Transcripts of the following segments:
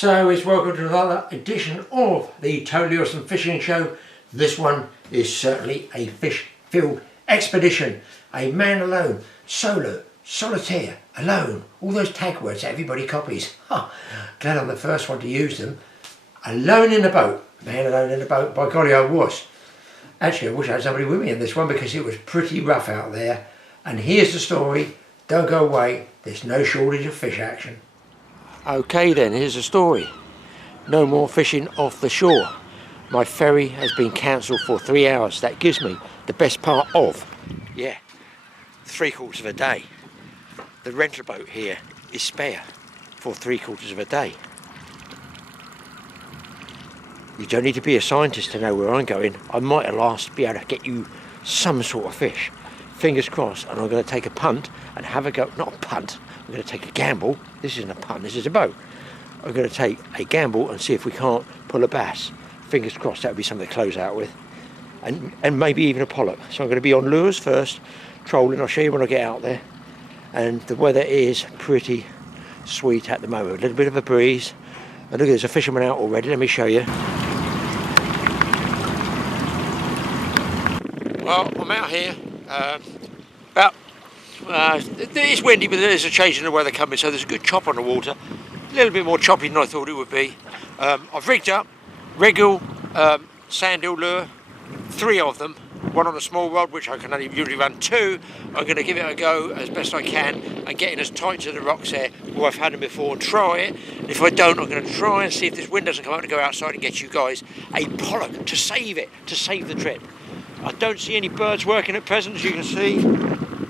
So it's welcome to another edition of the Totally Awesome Fishing Show. This one is certainly a fish-filled expedition. A man alone, solo, solitaire, alone. All those tag words that everybody copies. Glad I'm the first one to use them. Alone in the boat. Man alone in the boat. By golly, I was. Actually, I wish I had somebody with me in this one because it was pretty rough out there. And here's the story. Don't go away. There's no shortage of fish action. Okay then, here's the story. No more fishing off the shore. My ferry has been cancelled for 3 hours. That gives me the best part of, 3/4 of a day. The rental boat here is spare for 3/4 of a day. You don't need to be a scientist to know where I'm going. I might at last be able to get you some sort of fish. Fingers crossed, and I'm going to take a punt and have a go. Not a punt, I'm going to take a gamble. This isn't a punt, this is a boat. I'm going to take a gamble and see if we can't pull a bass. Fingers crossed, that would be something to close out with. And maybe even a pollock. So I'm going to be on lures first, trolling. I'll show you when I get out there. And the weather is pretty sweet at the moment. A little bit of a breeze. And look, there's a fisherman out already. Let me show you. Well, I'm out here. It's windy, but there's a change in the weather coming, so there's a good chop on the water. A little bit more choppy than I thought it would be. I've rigged up regular sand eel lure, 3 of them, one on a small rod, which I can only usually run 2. I'm going to give it a go as best I can and getting as tight to the rocks there where I've had them before and try it. And if I don't, I'm going to try and see if this wind doesn't come out to go outside and get you guys a pollock to save it, to save the trip. I don't see any birds working at present, as you can see.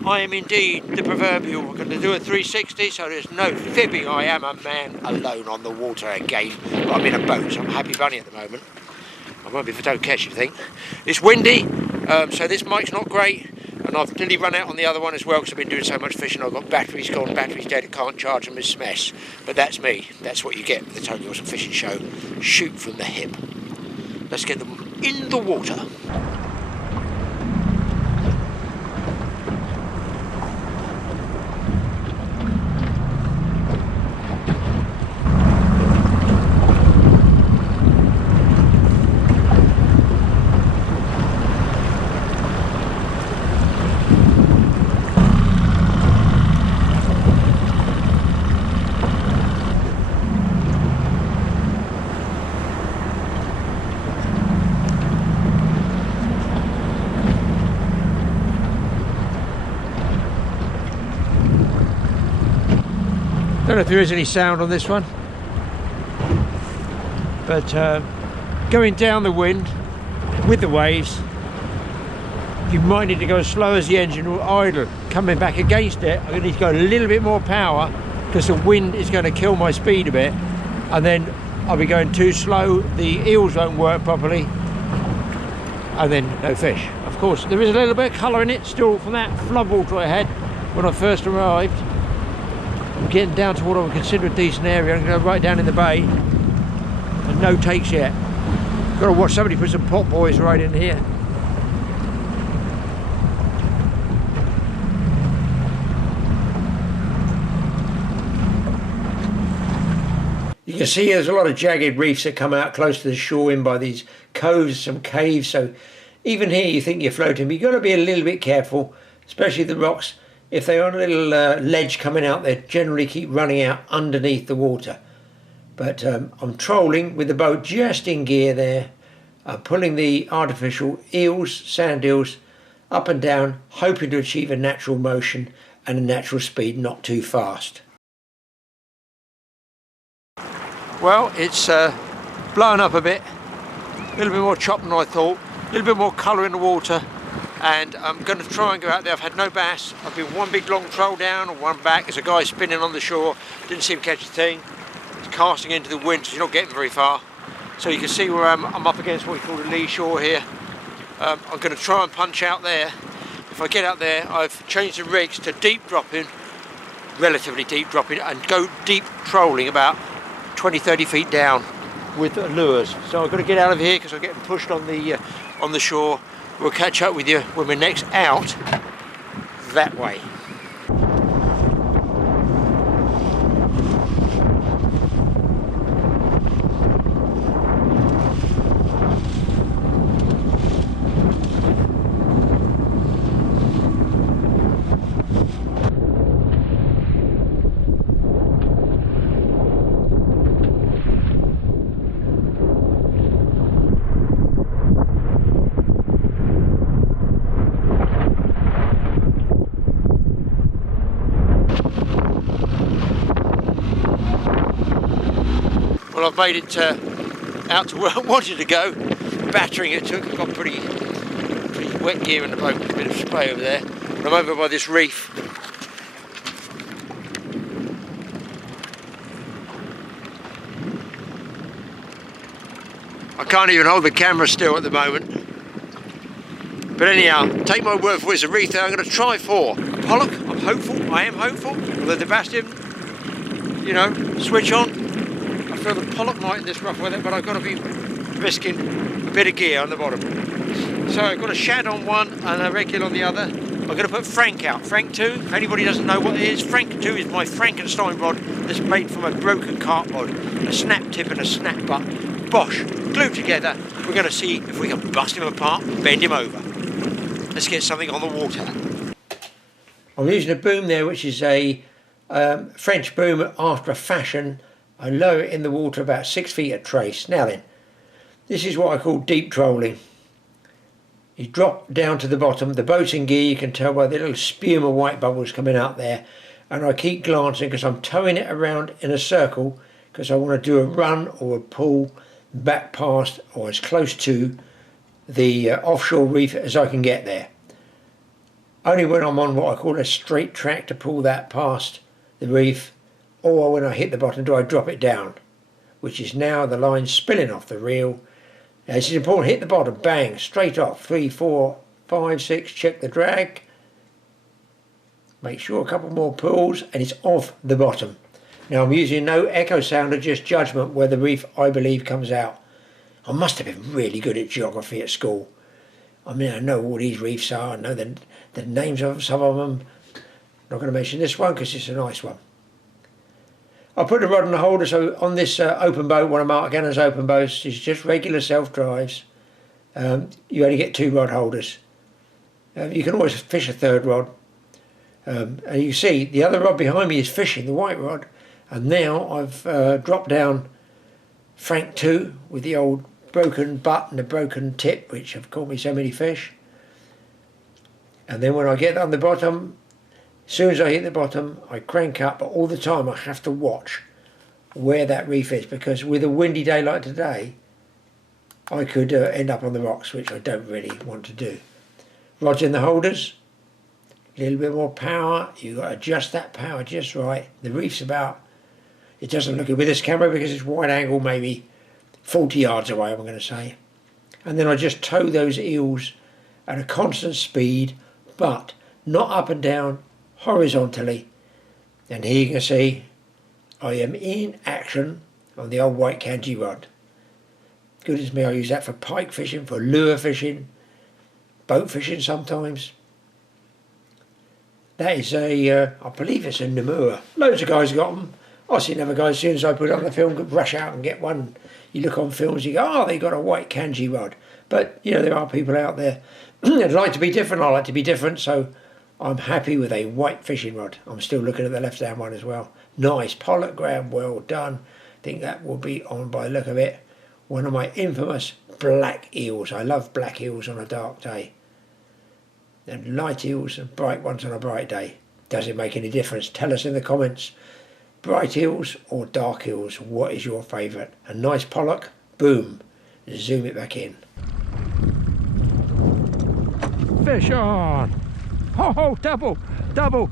I am indeed the proverbial. We're going to do a 360, so there's no fibbing. I am a man alone on the water again. But I'm in a boat, so I'm a happy bunny at the moment. I won't be if I don't catch anything. It's windy, so this mic's not great. And I've nearly run out on the other one as well because I've been doing so much fishing. I've got batteries gone, batteries dead, I can't charge them, it's a mess. But that's me. That's what you get with the Totally Awesome Fishing Show. Shoot from the hip. Let's get them in the water. Don't know if there is any sound on this one, but going down the wind with the waves, you might need to go as slow as the engine will idle. Coming back against it, I'm going to need to go a little bit more power because the wind is going to kill my speed a bit, and then I'll be going too slow, the eels won't work properly, and then no fish. Of course, there is a little bit of colour in it still from that floodwater I had when I first arrived. I'm getting down to what I would consider a decent area. I'm going to go right down in the bay and no takes yet. Got to watch somebody put some pot buoys right in here. You can see there's a lot of jagged reefs that come out close to the shore in by these coves, some caves, so even here you think you're floating, but you've got to be a little bit careful, especially the rocks. If they're on a little ledge coming out, they generally keep running out underneath the water. But I'm trolling with the boat just in gear there, pulling the artificial eels, sand eels, up and down, hoping to achieve a natural motion and a natural speed, not too fast. Well, it's blown up a bit, a little bit more chop than I thought, a little bit more colour in the water. And I'm going to try and go out there. I've had no bass. I've been one big long troll down and one back. There's a guy spinning on the shore. Didn't see him catch a thing. He's casting into the wind, so he's not getting very far. So you can see where I'm up against what we call the lee shore here. I'm going to try and punch out there. If I get out there, I've changed the rigs to deep dropping, relatively deep dropping, and go deep trolling about 20-30 feet down with lures. So I've got to get out of here because I'm getting pushed on the shore. We'll catch up with you when we're next out that way. Well, I've made it out to where I wanted to go. Battering it took. I've got pretty wet gear in the boat. There's a bit of spray over there. And I'm over by this reef. I can't even hold the camera still at the moment. But anyhow, take my word for it, it's a reef that I'm going to try for. Pollock, I'm hopeful, I am hopeful. Although the bastion, you know, switch on. I feel the pollock might in this rough weather, but I've got to be risking a bit of gear on the bottom. So I've got a shad on one and a regular on the other. I'm going to put Frank out. Frank 2, if anybody doesn't know what it is, Frank 2 is my Frankenstein rod that's made from a broken carp rod. A snap tip and a snap butt. Bosh, glued together. We're going to see if we can bust him apart and bend him over. Let's get something on the water. I'm using a boom there, which is a French boom after a fashion. I lower it in the water about 6 feet at trace. Now then, this is what I call deep trolling. You drop down to the bottom, the boat's in gear, you can tell by the little spume of white bubbles coming out there, and I keep glancing because I'm towing it around in a circle because I want to do a run or a pull back past or as close to the offshore reef as I can get there. Only when I'm on what I call a straight track to pull that past the reef, or when I hit the bottom do I drop it down, which is now the line spilling off the reel. Now this is important, hit the bottom, bang, straight off, 3, 4, 5, 6, check the drag, make sure a couple more pulls and it's off the bottom. Now I'm using no echo sounder, just judgment where the reef I believe comes out. I must have been really good at geography at school. I mean, I know all these reefs are, I know the names of some of them. I'm not going to mention this one because it's a nice one. I put the rod on the holder, so on this open boat, one of Mark Gannon's open boats, is just regular self-drives. You only get 2 rod holders. You can always fish a 3rd rod. And you see, the other rod behind me is fishing, the white rod. And now I've dropped down Frank 2 with the old broken butt and the broken tip, which have caught me so many fish. And then when I get on the bottom, as soon as I hit the bottom, I crank up, but all the time I have to watch where that reef is, because with a windy day like today, I could end up on the rocks, which I don't really want to do. Rods in the holders, a little bit more power, you've got to adjust that power just right. The reef's about, it doesn't look good with this camera because it's wide angle, maybe 40 yards away, I'm going to say. And then I just tow those eels at a constant speed, but not up and down, horizontally. And here you can see I am in action on the old white kanji rod. Goodness me, I use that for pike fishing, for lure fishing, boat fishing sometimes. That is a, I believe it's a Namur. Loads of guys got them. I see another guy, as soon as I put it on the film, could rush out and get one. You look on films, you go, oh, they got a white kanji rod. But, you know, there are people out there that like to be different. I like to be different, so I'm happy with a white fishing rod. I'm still looking at the left-hand one as well. Nice pollock, Graeme, well done. I think that will be on by the look of it. One of my infamous black eels. I love black eels on a dark day. And light eels and bright ones on a bright day. Does it make any difference? Tell us in the comments. Bright eels or dark eels, what is your favourite? A nice pollock, boom, zoom it back in. Fish on! Oh, double, double,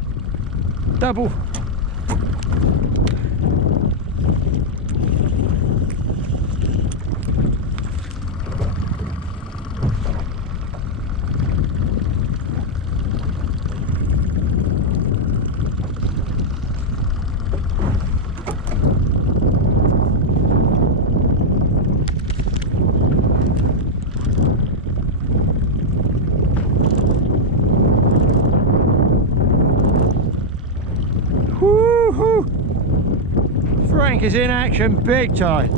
double. Frank is in action big time.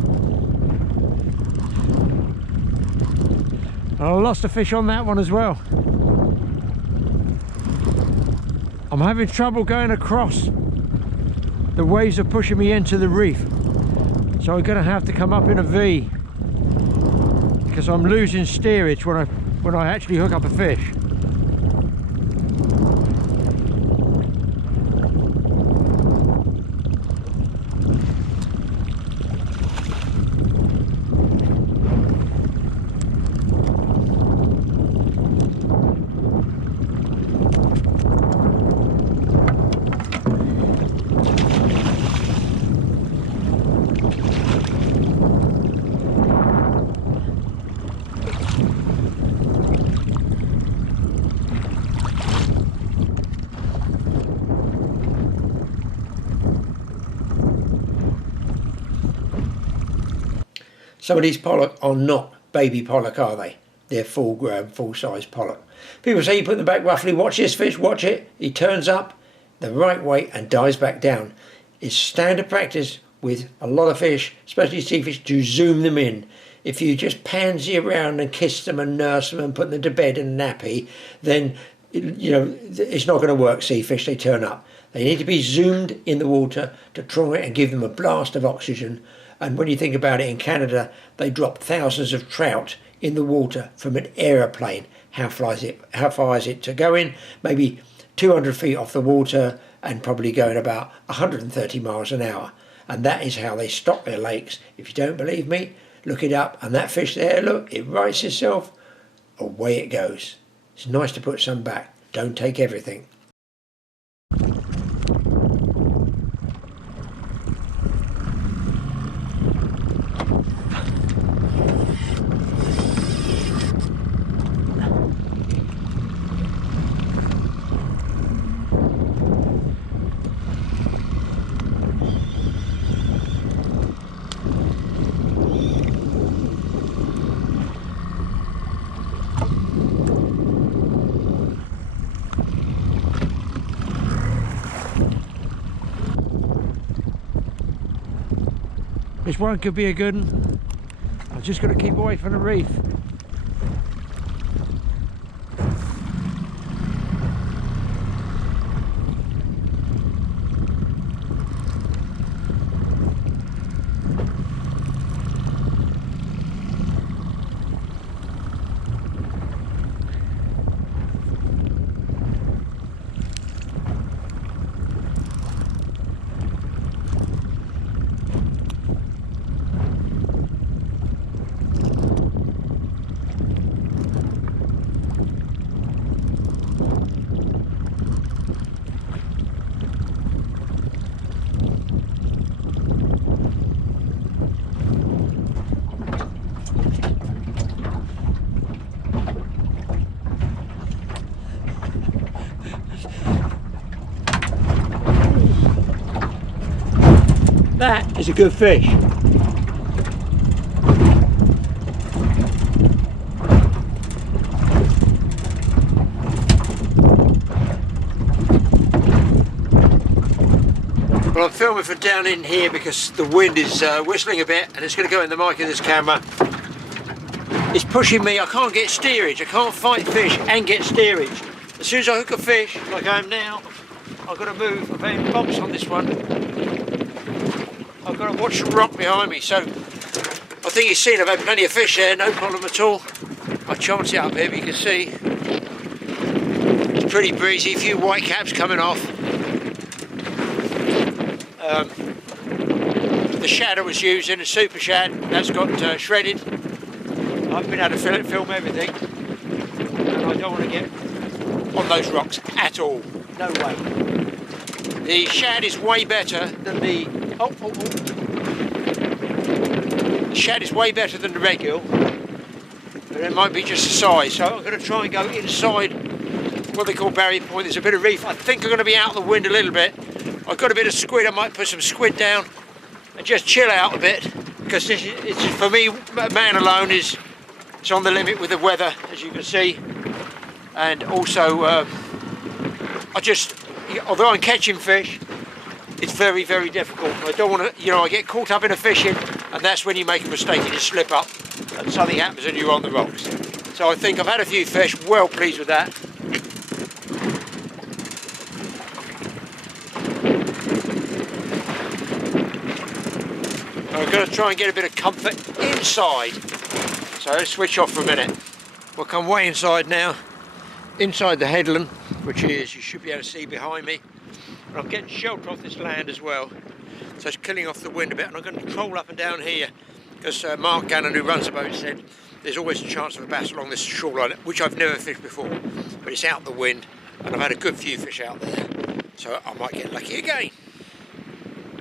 I lost a fish on that one as well. I'm having trouble going across. The waves are pushing me into the reef, so I'm going to have to come up in a V because I'm losing steerage when I actually hook up a fish. Some of these pollock are not baby pollock, are they? They're full grown, full size pollock. People say you put them back roughly, watch this fish, watch it. He turns up the right way and dives back down. It's standard practice with a lot of fish, especially sea fish, to zoom them in. If you just pansy around and kiss them and nurse them and put them to bed and nappy, then it's not going to work. Sea fish, they turn up. They need to be zoomed in the water to try and give them a blast of oxygen. And when you think about it, in Canada, they drop thousands of trout in the water from an aeroplane. How far is it to go in? Maybe 200 feet off the water and probably going about 130 miles an hour. And that is how they stock their lakes. If you don't believe me, look it up. And that fish there, look, it rights itself. Away it goes. It's nice to put some back. Don't take everything. This one could be a good one. I've just got to keep away from the reef. That is a good fish. Well, I'm filming from down in here because the wind is whistling a bit and it's going to go in the mic of this camera. It's pushing me, I can't get steerage, I can't fight fish and get steerage. As soon as I hook a fish, like I am now, I've got to move. I've had bumps on this one. I've got to watch the rock behind me, so I think you've seen I've had plenty of fish there, no problem at all. I chance it up here, but you can see it's pretty breezy, a few white caps coming off. The shad I was using, a super shad, that's got shredded. I've been able to film everything, and I don't want to get on those rocks at all, no way. The shad is way better than the the shad is way better than the red gill, but it might be just the size. So I'm going to try and go inside what they call barrier point. There's a bit of reef. I think I'm going to be out of the wind a little bit. I've got a bit of squid. I might put some squid down and just chill out a bit, because this is, it's, for me, man alone, it's on the limit with the weather, as you can see. And also although I'm catching fish, it's very, very difficult. I don't want to, I get caught up in a fishing, and that's when you make a mistake and you slip up and something happens and you're on the rocks. So I think I've had a few fish, well pleased with that. I'm going to try and get a bit of comfort inside. So let's switch off for a minute. We'll come way inside now, inside the headland, which is, you should be able to see behind me. And I'm getting shelter off this land as well, so it's killing off the wind a bit, and I'm going to troll up and down here, because Mark Gannon, who runs the boat, said there's always a chance of a bass along this shoreline, which I've never fished before, but it's out the wind, and I've had a good few fish out there, so I might get lucky again.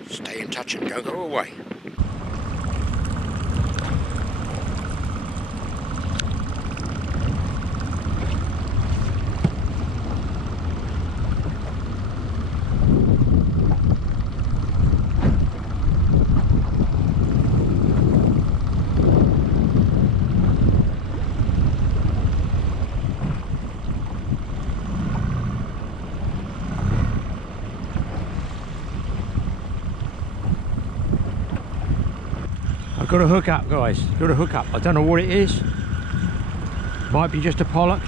Stay in touch and don't go away. got a hookup, guys. Got a hookup. I don't know what it is. Might be just a pollock.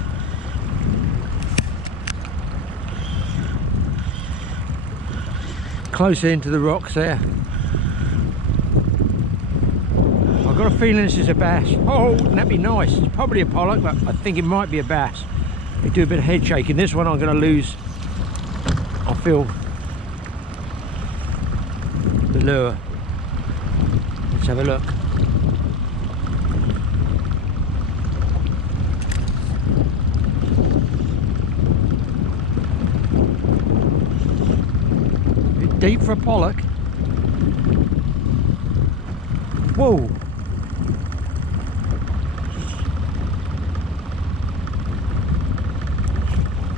Closer into the rocks there. I've got a feeling this is a bass. Oh, wouldn't that be nice? It's probably a pollock, but I think it might be a bass. We do a bit of head shaking. This one I'm going to lose. I feel the lure. Let's have a look. Bit deep for a pollock. Whoa.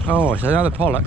Oh, it's another pollock.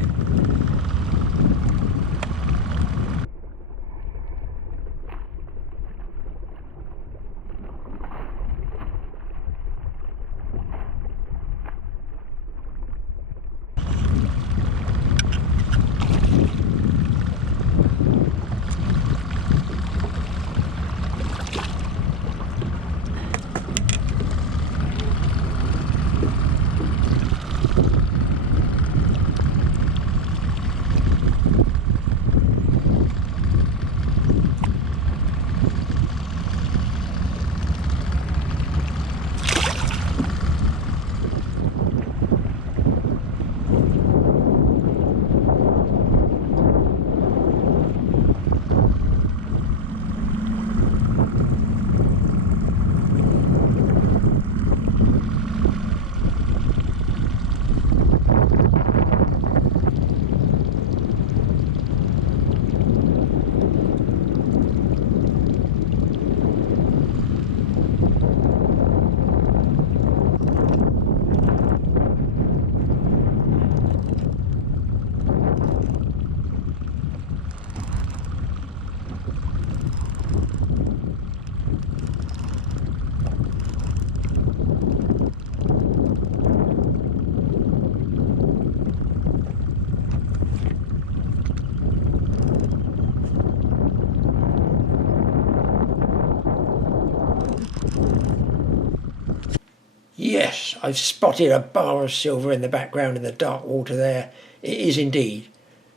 Yes, I've spotted a bar of silver in the background in the dark water there. It is indeed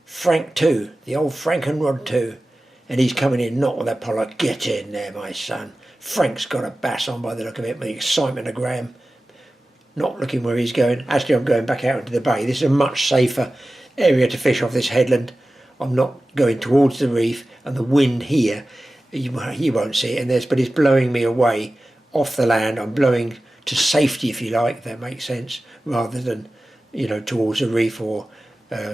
Frank 2, the old Frankenrod 2. And he's coming in not with a pollock. Get in there, my son. Frank's got a bass on by the look of it, with the excitement of Graeme. Not looking where he's going. Actually, I'm going back out into the bay. This is a much safer area to fish off this headland. I'm not going towards the reef, and the wind here, you won't see it in this, but it's blowing me away off the land. I'm blowing to safety, if you like, if that makes sense, rather than, you know, towards the reef or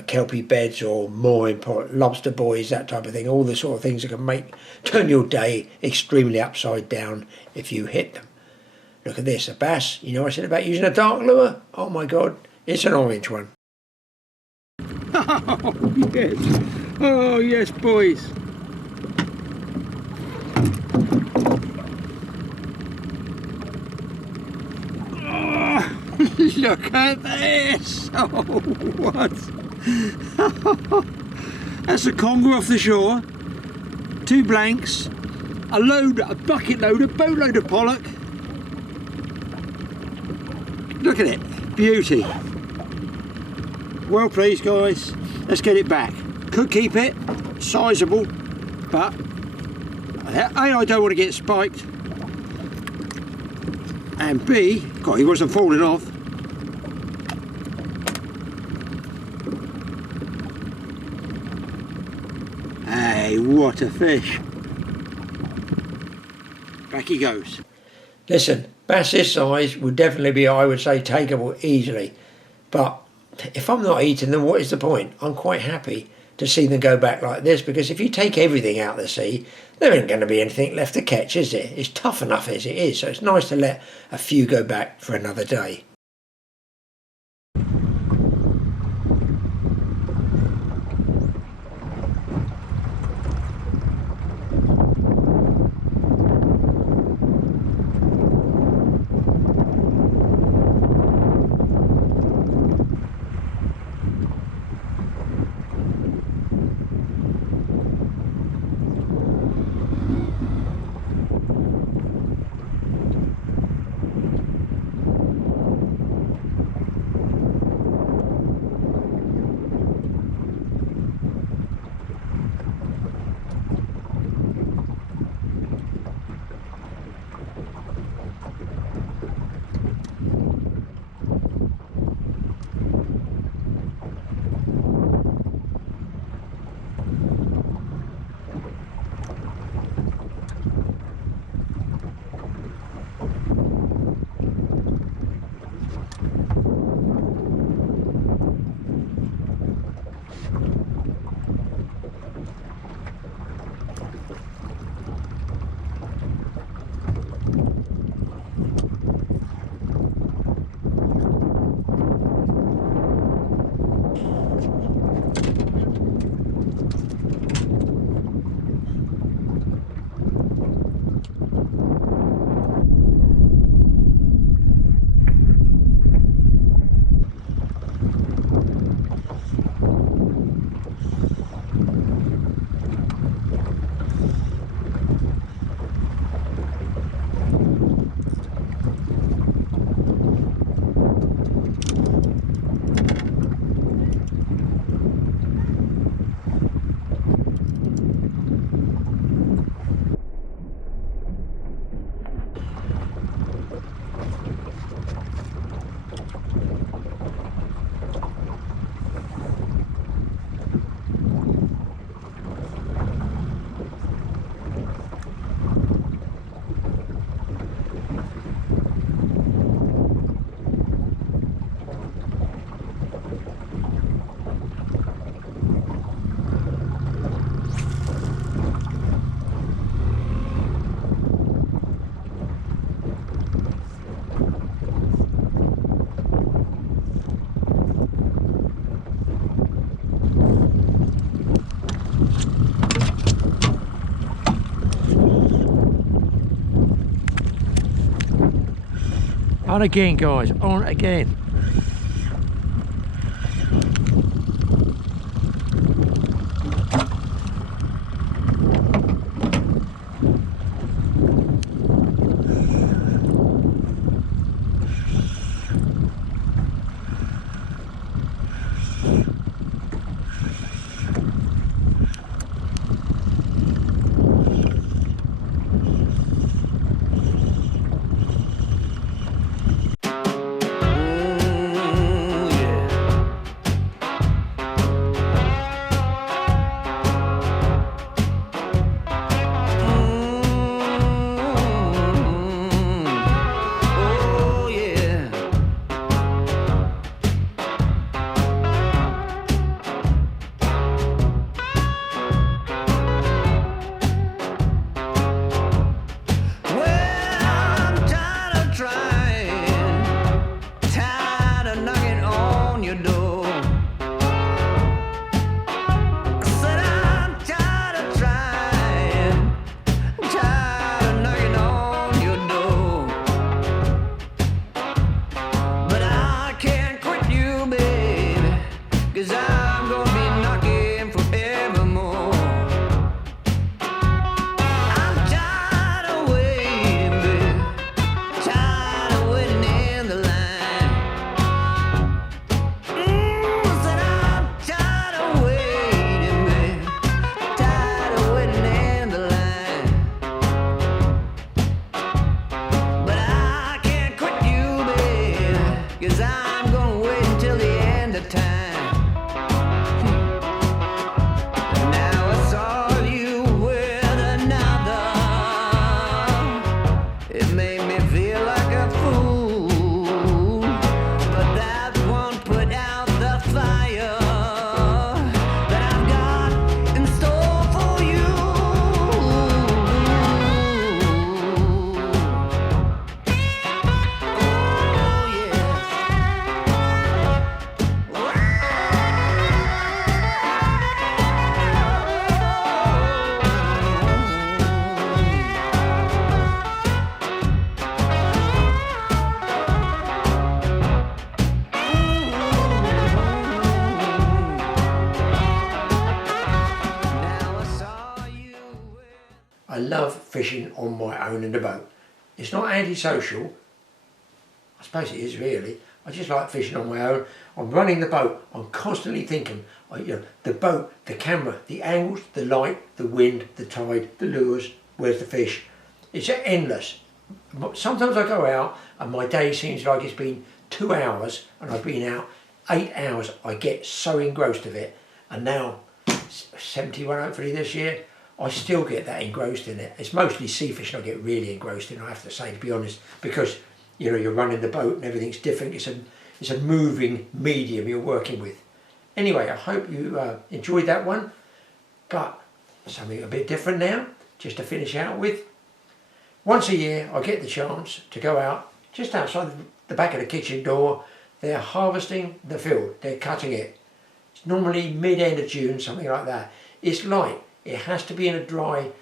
kelpie beds or more important lobster buoys, that type of thing. All the sort of things that can turn your day extremely upside down if you hit them. Look at this, a bass. You know I said about using a dark lure? Oh my God, it's an orange one. Oh yes, boys. Look at this! Oh, what? That's a conger off the shore, 2 blanks, a bucket load, a boatload of pollock. Look at it, beauty. Well pleased, guys. Let's get it back. Could keep it, sizeable, but A, I don't want to get spiked, and B, God, he wasn't falling off. Hey, what a fish. Back he goes. Listen, bass this size would definitely be, I would say, takeable easily. But if I'm not eating them, what is the point? I'm quite happy to see them go back like this, because if you take everything out of the sea, there ain't going to be anything left to catch, is there? It's tough enough as it is, so it's nice to let a few go back for another day. On again, guys, on again. I love fishing on my own in the boat. It's not antisocial. I suppose it is really. I just like fishing on my own. I'm running the boat. I'm constantly thinking, the boat, the camera, the angles, the light, the wind, the tide, the lures, where's the fish. It's endless. Sometimes I go out and my day seems like it's been 2 hours and I've been out 8 hours. I get so engrossed of it. And now, 71 hopefully this year, I still get that engrossed in it. It's mostly sea fishing I get really engrossed in, I have to say, to be honest, because you're running the boat and everything's different. It's a moving medium you're working with. Anyway, I hope you enjoyed that one, but something a bit different now, just to finish out with. Once a year I get the chance to go out just outside the back of the kitchen door. They're harvesting the field, they're cutting it. It's normally mid-end of June, something like that. It's light. It has to be in a dry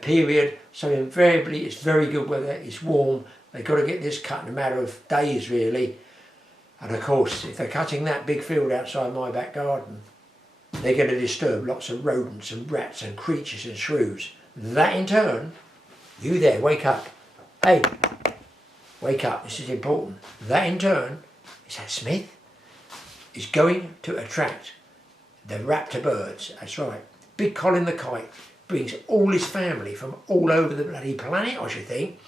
period, so invariably it's very good weather, it's warm. They've got to get this cut in a matter of days really. And of course, if they're cutting that big field outside my back garden, they're going to disturb lots of rodents and rats and creatures and shrews. That in turn, you there, wake up. Hey, wake up, this is important. That in turn, is that Smith? Is going to attract the raptor birds, that's right. Big Colin the Kite brings all his family from all over the bloody planet, I should think.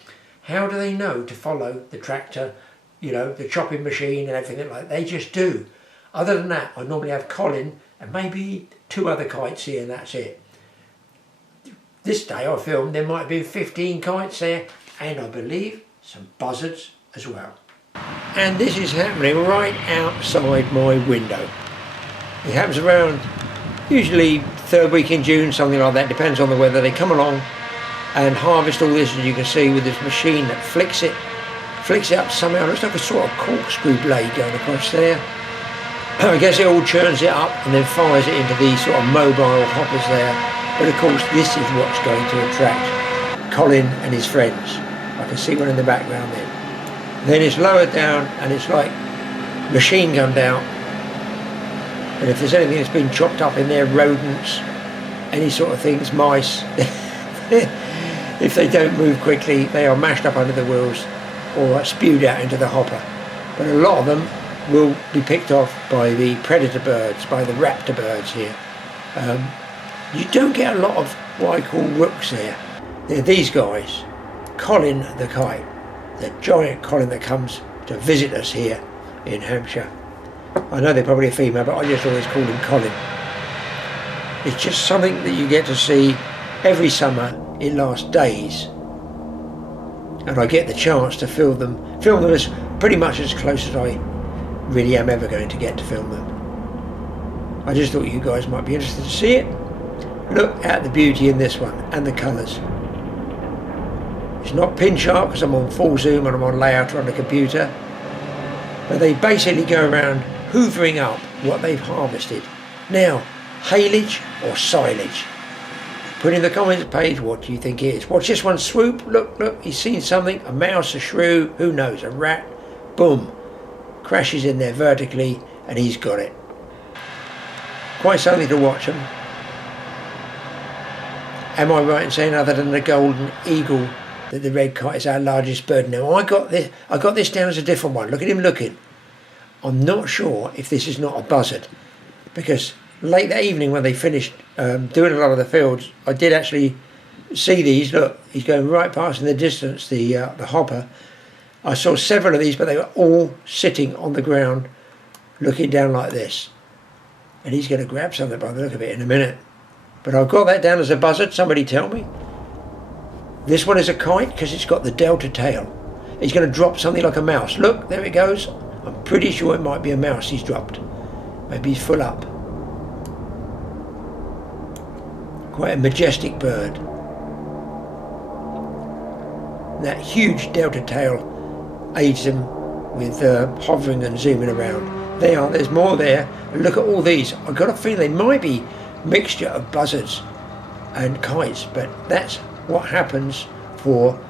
How do they know to follow the tractor, the chopping machine and everything like that? They just do. Other than that, I normally have Colin and maybe 2 other kites here and that's it. This day I filmed there might have been 15 kites there and I believe some buzzards as well. And this is happening right outside my window. It happens around usually 3rd week in June, something like that, depends on the weather. They come along and harvest all this, as you can see, with this machine that flicks it up somehow. It looks like a sort of corkscrew blade going across there. I guess it all churns it up and then fires it into these sort of mobile hoppers there. But of course this is what's going to attract Colin and his friends. I can see one in the background there. Then it's lowered down and it's like machine gunned out. And if there's anything that's been chopped up in there, rodents, any sort of things, mice, if they don't move quickly, they are mashed up under the wheels or spewed out into the hopper. But a lot of them will be picked off by the predator birds, by the raptor birds here. You don't get a lot of what I call rooks here. They're these guys, Colin the kite, the giant Colin that comes to visit us here in Hampshire. I know they're probably a female, but I just always call him Colin. It's just something that you get to see every summer. It lasts days, and I get the chance to film them as pretty much as close as I really am ever going to get to film them. I just thought you guys might be interested to see it. Look at the beauty in this one and the colours. It's not pin sharp because I'm on full zoom and I'm on layout on the computer, but they basically go around hoovering up what they've harvested. Now, haylage or silage? Put in the comments page what do you think it is. Watch this one swoop. Look, he's seen something. A mouse, a shrew, who knows, a rat. Boom. Crashes in there vertically and he's got it. Quite something to watch them. Am I right in saying other than the golden eagle that the red kite is our largest bird? Now I got this down as a different one. Look at him looking. I'm not sure if this is not a buzzard, because late that evening when they finished doing a lot of the fields, I did actually see these. Look, he's going right past in the distance, the hopper. I saw several of these, but they were all sitting on the ground looking down like this. And he's going to grab something by the look of it in a minute. But I've got that down as a buzzard, somebody tell me. This one is a kite because it's got the delta tail. He's going to drop something like a mouse. Look, there it goes. I'm pretty sure it might be a mouse he's dropped. Maybe he's full up. Quite a majestic bird. That huge delta tail aids them with hovering and zooming around. There's more there. And look at all these. I've got a feeling they might be a mixture of buzzards and kites, but that's what happens for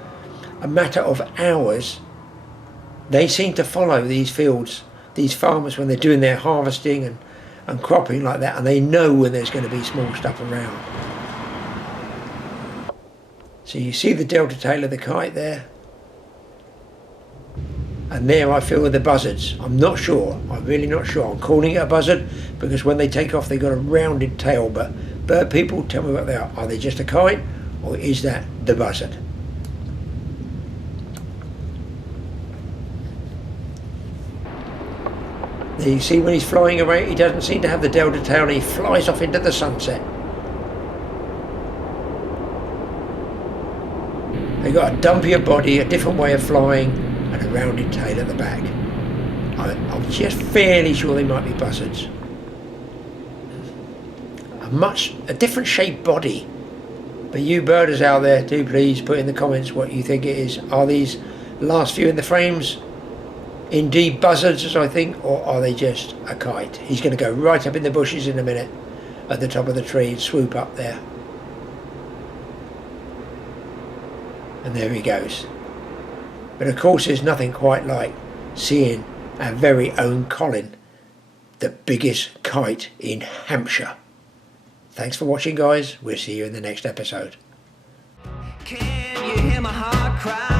a matter of hours. They seem to follow these fields, these farmers, when they're doing their harvesting and cropping like that, and they know when there's going to be small stuff around. So you see the delta tail of the kite there, and there I feel with the buzzards. I'm not sure, I'm really not sure. I'm calling it a buzzard because when they take off they've got a rounded tail, but bird people, tell me what they are. Are they just a kite or is that the buzzard? There you see when he's flying away, he doesn't seem to have the delta tail and he flies off into the sunset. They've got a dumpier body, a different way of flying, and a rounded tail at the back. I'm just fairly sure they might be buzzards. A different shaped body. But you birders out there, do please put in the comments what you think it is. Are these last few in the frames indeed buzzards, as I think, or are they just a kite? He's going to go right up in the bushes in a minute at the top of the tree and swoop up there. And there he goes. But of course there's nothing quite like seeing our very own Colin, the biggest kite in Hampshire. Thanks for watching, guys. We'll see you in the next episode. Can you hear my heart cry?